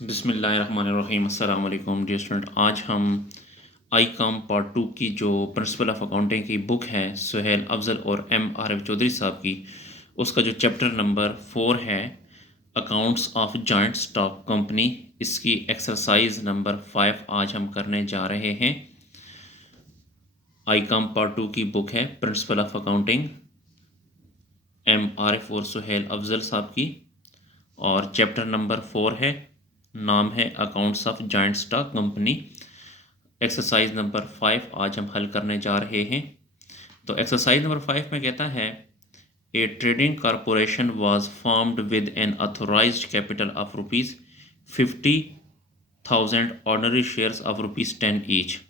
बिस्मिल्लाहिर्रहमानिर्रहीम। अस्सलाम वालेकुम डियर स्टूडेंट। आज हम आई कॉम पार्ट 2 की जो प्रिंसिपल ऑफ अकाउंटिंग की बुक है सुहेल अफजल और MRF चौधरी साहब की, उसका जो चैप्टर नंबर 4 है accounts of joint stock company, इसकी एक्सरसाइज नंबर 5 आज हम करने जा रहे हैं। आई कॉम पार्ट 2 की बुक है प्रिंसिपल ऑफ अकाउंटिंग MRF और सुहेल अफजल साहब की, और चैप्टर नंबर 4 है, नाम है accounts of joint stock company. Exercise number 5 आज हम हल करने जा रहे हैं। तो एक्सरसाइज नंबर 5 में कहता है a trading corporation was formed with an authorised capital of ₹50,000 ordinary shares of ₹10 each.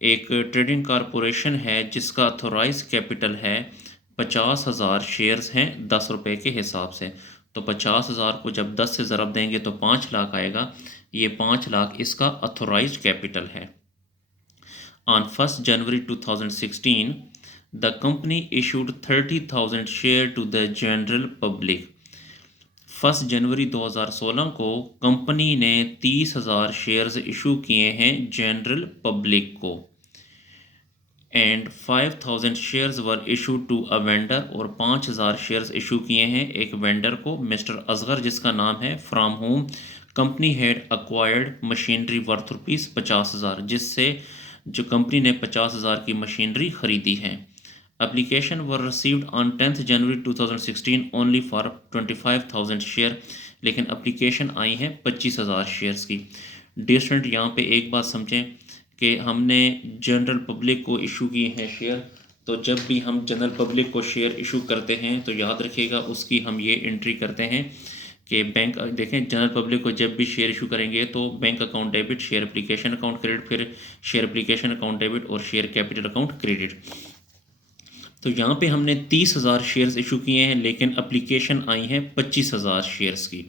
एक ट्रेडिंग कॉरपोरेशन है जिसका ऑथोराइज कैपिटल है 50,000 शेयर्स हैं 10 रुपये के हिसाब से। तो 50,000 को जब 10 से ज़रब देंगे तो 5 लाख आएगा। ये 5 लाख इसका ऑथोराइज कैपिटल है। On 1 January 2016 the company issued 30,000 share to the general public. 1 जनवरी 2016 को कंपनी ने 30,000 शेयर्स इशू किए हैं जनरल पब्लिक को, and 5,000 shares were issue to a vendor, और 5,000 शेयर्स इशू किए हैं एक वेंडर को, मिस्टर असगर, जिसका नाम है, from home company had acquired machinery worth ₹50,000, जिससे जो कंपनी ने 50,000 की मशीनरी खरीदी है। Application were received on 10 January 2016 only for 25,000 share, लेकिन एप्लीकेशन आई है 25,000 शेयर्स की। डियर स्टूडेंट, यहाँ पे एक बात समझें कि हमने जनरल पब्लिक को इशू किए हैं शेयर। तो जब भी हम जनरल पब्लिक को शेयर इशू करते हैं तो याद रखिएगा उसकी हम ये एंट्री करते हैं कि बैंक, देखें, जनरल पब्लिक को जब भी शेयर इशू करेंगे तो bank account debit, share application account credit, फिर शेयर एप्लीकेशन अकाउंट डेबिट और शेयर कैपिटल अकाउंट क्रेडिट। तो यहाँ पे हमने 30,000 शेयर्स इशू किए हैं, लेकिन एप्लीकेशन आई है 25,000 शेयर्स की।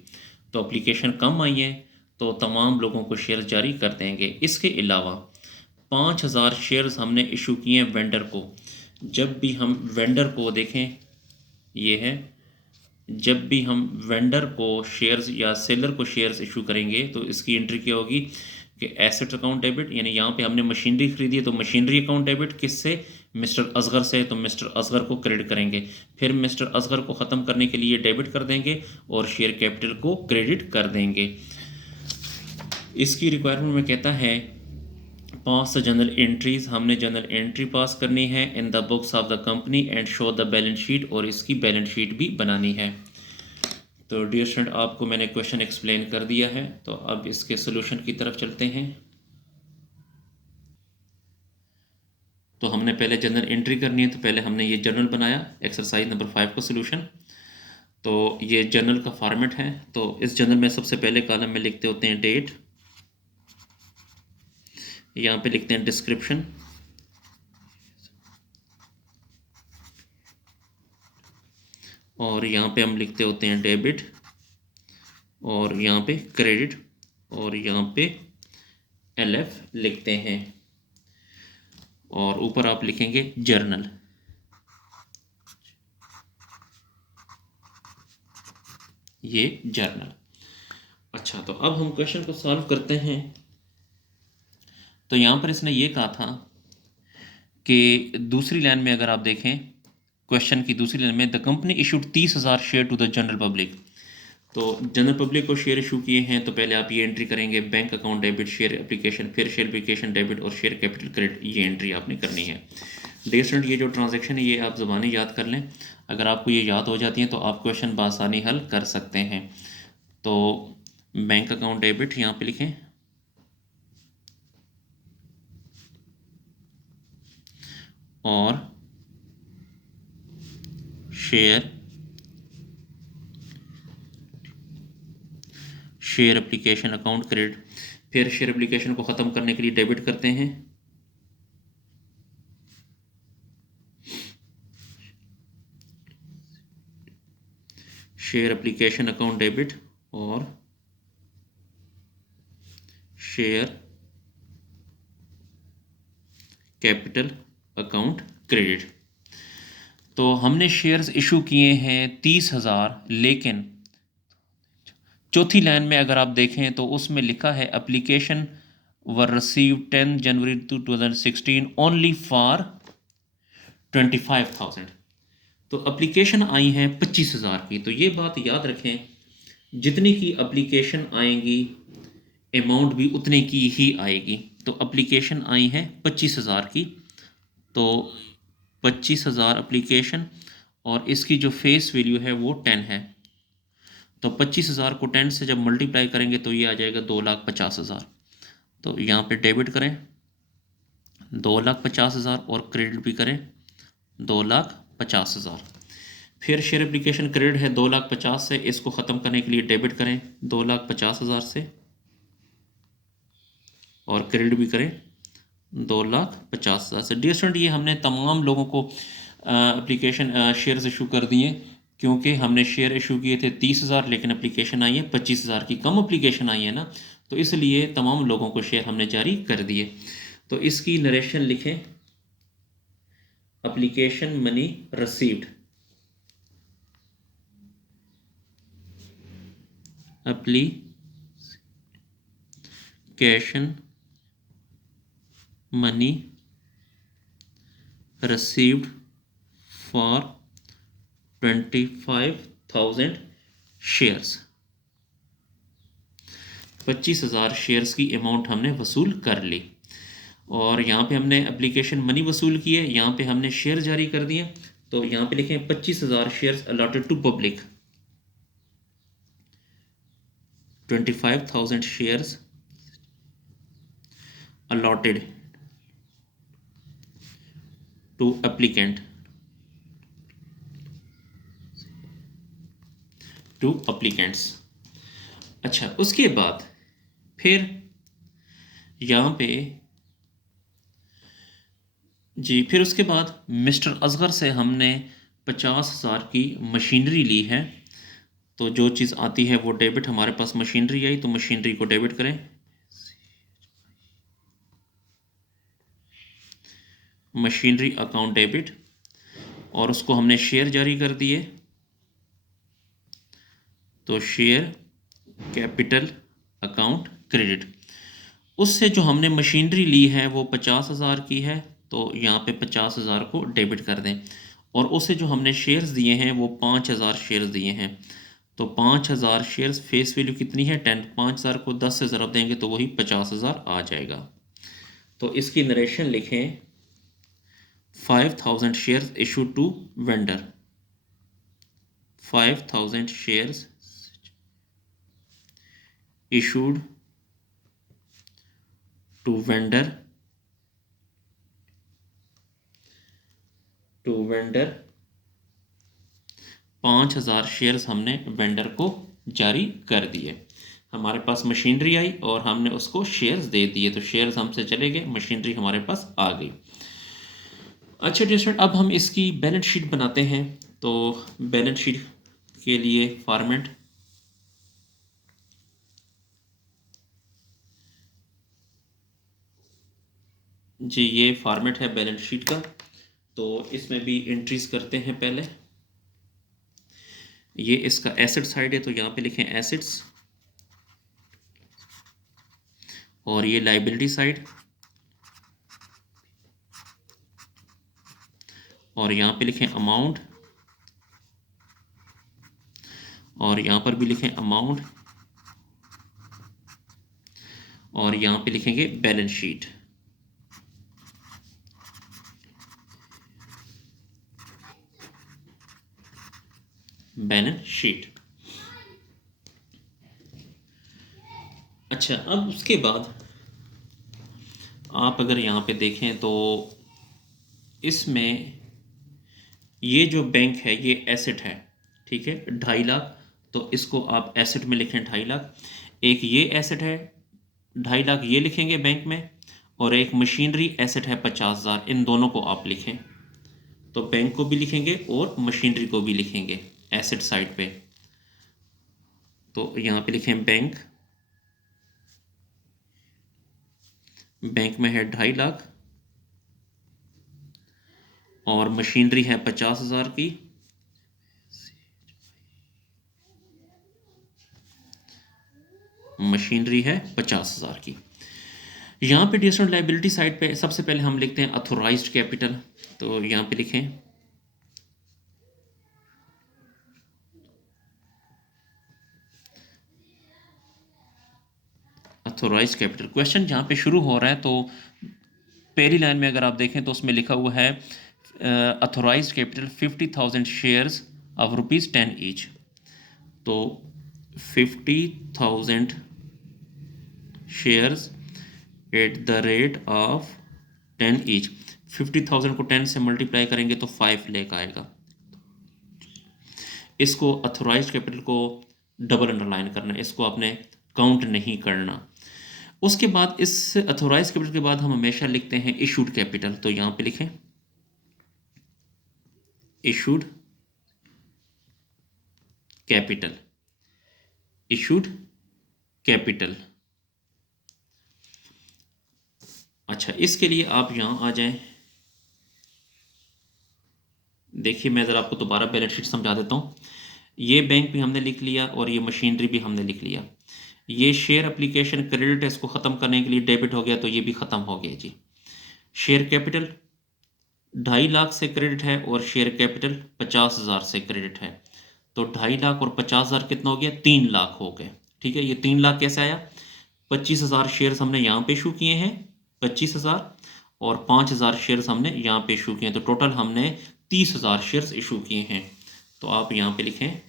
तो एप्लीकेशन कम आई है तो तमाम लोगों को शेयर जारी कर देंगे। इसके अलावा 5,000 शेयर्स हमने इशू किए हैं वेंडर को। जब भी हम वेंडर को देखें, ये है, जब भी हम वेंडर को शेयर्स या सेलर को शेयर्स इशू करेंगे तो इसकी एंट्री क्या होगी कि एसेट अकाउंट डेबिट, यानी यहाँ पे हमने मशीनरी खरीदी है तो मशीनरी अकाउंट डेबिट किससे, मिस्टर असगर से, तो मिस्टर असगर को क्रेडिट करेंगे। फिर मिस्टर असगर को ख़त्म करने के लिए डेबिट कर देंगे और शेयर कैपिटल को क्रेडिट कर देंगे। इसकी रिक्वायरमेंट में कहता है पास द जनरल एंट्रीज, हमने जनरल एंट्री पास करनी है in the books of the company and show the balance sheet, और इसकी बैलेंस शीट भी बनानी है। तो डियर स्टूडेंट, आपको मैंने क्वेश्चन एक्सप्लेन कर दिया है, तो अब इसके सोल्यूशन की तरफ चलते हैं। तो हमने पहले जनरल एंट्री करनी है, तो पहले हमने ये जर्नल बनाया, एक्सरसाइज नंबर 5 का सोल्यूशन। तो ये जर्नल का फॉर्मेट है। तो इस जर्नल में सबसे पहले कॉलम में लिखते होते हैं डेट, यहाँ पे लिखते हैं डिस्क्रिप्शन, और यहाँ पे हम लिखते होते हैं डेबिट, और यहाँ पे क्रेडिट, और यहाँ पे LF लिखते हैं, और ऊपर आप लिखेंगे जर्नल। ये जर्नल। अच्छा, तो अब हम क्वेश्चन को सॉल्व करते हैं। तो यहाँ पर इसने ये कहा था कि दूसरी लाइन में अगर आप देखें, क्वेश्चन की दूसरी लाइन में, the company issued 30,000 share to the general public. तो जनरल पब्लिक को शेयर इशू किए हैं, तो पहले आप ये एंट्री करेंगे, bank account debit, share application, फिर शेयर एप्लीकेशन डेबिट और शेयर कैपिटल क्रेडिट, ये एंट्री आपने करनी है। डियर स्टूडेंट, ये जो ट्रांजैक्शन है ये आप ज़बानी याद कर लें। अगर आपको ये याद हो जाती है तो आप क्वेश्चन बआसानी हल कर सकते हैं। तो बैंक अकाउंट डेबिट यहाँ पे लिखें, और शेयर एप्लीकेशन अकाउंट क्रेडिट, फिर शेयर एप्लीकेशन को ख़त्म करने के लिए डेबिट करते हैं, शेयर एप्लीकेशन अकाउंट डेबिट और शेयर कैपिटल अकाउंट क्रेडिट। तो हमने शेयर्स इशू किए हैं 30,000, लेकिन चौथी लाइन में अगर आप देखें तो उसमें लिखा है application were receive 10 January 2016 only for 25,000। तो एप्लीकेशन आई हैं 25,000 की। तो ये बात याद रखें, जितनी की एप्लीकेशन आएंगी अमाउंट भी उतने की ही आएगी। तो एप्लीकेशन आई हैं 25,000 की, तो 25,000 एप्लीकेशन और इसकी जो फेस वैल्यू है वो 10 है। तो 25,000 को 10 से जब मल्टीप्लाई करेंगे तो ये आ जाएगा 2,50,000। तो यहाँ पे डेबिट करें 2,50,000 और क्रेडिट भी करें 2,50,000। फिर शेयर एप्लीकेशन क्रेडिट है 2,50,000 से, इसको ख़त्म करने के लिए डेबिट करें 2,50,000 से और क्रेडिट भी करें 2,50,000 से। डियर स्टूडेंट, ये हमने तमाम लोगों को एप्लीकेशन शेयर्स इशू कर दिए, क्योंकि हमने शेयर इशू किए थे 30,000 लेकिन एप्लीकेशन आई है 25,000 की, कम एप्लीकेशन आई है ना, तो इसलिए तमाम लोगों को शेयर हमने जारी कर दिए। तो इसकी नरेशन लिखें, application money received, application money received for 25,000 shares. 25,000 shares की अमाउंट हमने वसूल कर ली और यहाँ पे हमने एप्लीकेशन मनी वसूल की है, यहाँ पे हमने शेयर जारी कर दिए। तो यहाँ पे लिखें 25,000 shares allotted to public, 25,000 shares allotted to applicant to applicants। अच्छा, उसके बाद फिर यहाँ पे जी, फिर उसके बाद मिस्टर असगर से हमने 50,000 की मशीनरी ली है। तो जो चीज़ आती है वो डेबिट, हमारे पास मशीनरी आई तो मशीनरी को डेबिट करें, मशीनरी अकाउंट डेबिट, और उसको हमने शेयर जारी कर दिए तो शेयर कैपिटल अकाउंट क्रेडिट। उससे जो हमने मशीनरी ली है वो 50,000 की है, तो यहाँ पे 50,000 को डेबिट कर दें। और उससे जो हमने शेयर्स दिए हैं वो 5,000 शेयर्स दिए हैं, तो 5,000 शेयर्स फेस वैल्यू कितनी है 10, 5,000 को 10 से ज़रब देंगे तो वही 50,000 आ जाएगा। तो इसकी नरेशन लिखें, 5,000 shares issued to vendor, 5,000 shares issued to vendor 5,000 shares हमने वेंडर को जारी कर दिए। हमारे पास मशीनरी आई और हमने उसको शेयर्स दे दिए, तो शेयर्स हमसे चले गए, मशीनरी हमारे पास आ गई। अच्छा डियर स्टूडेंट, अब हम इसकी बैलेंस शीट बनाते हैं। तो बैलेंस शीट के लिए फॉर्मेट, जी ये फॉर्मेट है बैलेंस शीट का। तो इसमें भी एंट्रीज करते हैं पहले। ये इसका एसेट साइड है तो यहाँ पे लिखें एसेट्स, और ये लाइबिलिटी साइड, और यहाँ पे लिखें अमाउंट, और यहाँ पर भी लिखें अमाउंट, और यहाँ पे लिखेंगे बैलेंस शीट। Balance sheet. अच्छा, अब उसके बाद आप अगर यहाँ पे देखें तो इसमें ये जो बैंक है ये एसेट है, ठीक है, 2.5 लाख, तो इसको आप एसेट में लिखें 2.5 लाख। एक ये एसेट है 2.5 लाख, ये लिखेंगे बैंक में, और एक मशीनरी एसेट है 50,000, इन दोनों को आप लिखें। तो बैंक को भी लिखेंगे और मशीनरी को भी लिखेंगे एसेट साइड पे। तो यहाँ पे लिखें बैंक, बैंक में है 2.5 लाख और मशीनरी है 50,000 की, मशीनरी है 50,000 की। यहाँ पे डिस्काउंट लाइबिलिटी साइड पे सबसे पहले हम लिखते हैं अथोराइज्ड कैपिटल। तो यहाँ पे लिखें अथोराइज्ड कैपिटल। क्वेश्चन जहाँ पे शुरू हो रहा है तो पहली लाइन में अगर आप देखें तो उसमें लिखा हुआ है authorised capital 50,000 shares of ₹10 each. तो 50,000 shares at the rate of 10 each. 50,000 को 10 से मल्टीप्लाई करेंगे तो 5 लाख आएगा। इसको अथोराइज्ड कैपिटल को डबल अंडरलाइन करना है, इसको आपने काउंट नहीं करना। उसके बाद इस अथोराइज्ड कैपिटल के बाद हम हमेशा लिखते हैं इशूड कैपिटल। तो यहां पे लिखें इशूड कैपिटल, इशूड कैपिटल। अच्छा, इसके लिए आप यहां आ जाएं। देखिए मैं ज़रा आपको दोबारा बैलेंस शीट समझा देता हूँ। ये बैंक भी हमने लिख लिया और ये मशीनरी भी हमने लिख लिया। ये शेयर एप्लीकेशन क्रेडिट है, इसको ख़त्म करने के लिए डेबिट हो गया, तो ये भी ख़त्म हो गया जी। शेयर कैपिटल 2.5 लाख से क्रेडिट है और शेयर कैपिटल 50,000 से क्रेडिट है। तो 2.5 लाख और 50,000 कितना हो गया? 3 लाख हो गए। ठीक है, ये 3 लाख कैसे आया? 25,000 शेयर्स हमने यहाँ पे इशू किए हैं, 25,000, और 5,000 शेयर्स हमने यहाँ पे इशू किए हैं। तो टोटल हमने 30,000 शेयर्स इशू किए हैं। तो आप यहाँ पे लिखें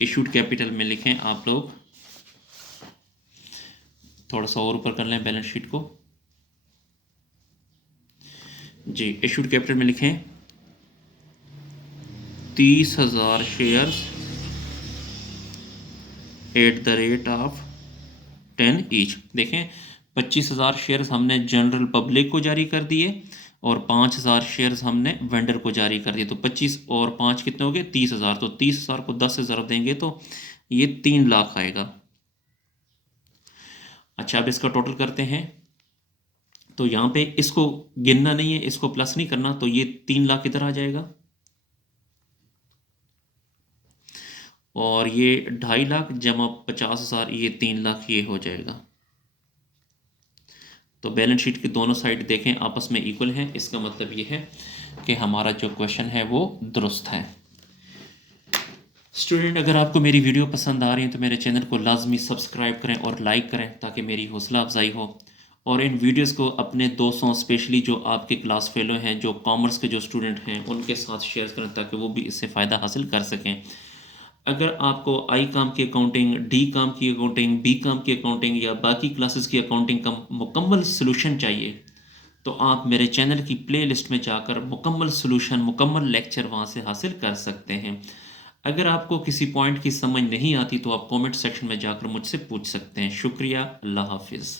इशूड कैपिटल में लिखें आप लोग, थोड़ा सा और ऊपर कर लें बैलेंस शीट को जी। इशूड कैपिटल में लिखें 30,000 shares at the rate of 10 each. देखें 25,000 शेयर्स हमने जनरल पब्लिक को जारी कर दिए और 5,000 शेयर्स हमने वेंडर को जारी कर दिए। तो 25 और 5 कितने हो गए? 30,000। तो 30,000 को 10 से ज़रब देंगे तो ये 3 लाख आएगा। अच्छा, अब इसका टोटल करते हैं। तो यहाँ पे इसको गिनना नहीं है, इसको प्लस नहीं करना, तो ये 3 लाख इधर आ जाएगा और ये 2.5 लाख जमा 50,000, ये 3 लाख ये हो जाएगा। तो बैलेंस शीट की दोनों साइड देखें आपस में इक्वल हैं, इसका मतलब ये है कि हमारा जो क्वेश्चन है वो दुरुस्त है। स्टूडेंट, अगर आपको मेरी वीडियो पसंद आ रही है तो मेरे चैनल को लाजमी सब्सक्राइब करें और लाइक करें ताकि मेरी हौसला अफजाई हो, और इन वीडियोस को अपने दोस्तों, स्पेशली जो आपके क्लास फेलो हैं, जो कॉमर्स के जो स्टूडेंट हैं, उनके साथ शेयर करें ताकि वो भी इससे फ़ायदा हासिल कर सकें। अगर आपको आई काम की अकाउंटिंग, डी काम की अकाउंटिंग, बी काम की अकाउंटिंग या बाकी क्लासेस की अकाउंटिंग का मुकम्मल सलूशन चाहिए तो आप मेरे चैनल की प्लेलिस्ट में जाकर मुकम्मल सलूशन, मुकम्मल लेक्चर वहाँ से हासिल कर सकते हैं। अगर आपको किसी पॉइंट की समझ नहीं आती तो आप कमेंट सेक्शन में जाकर मुझसे पूछ सकते हैं। शुक्रिया, अल्लाह हाफिज़।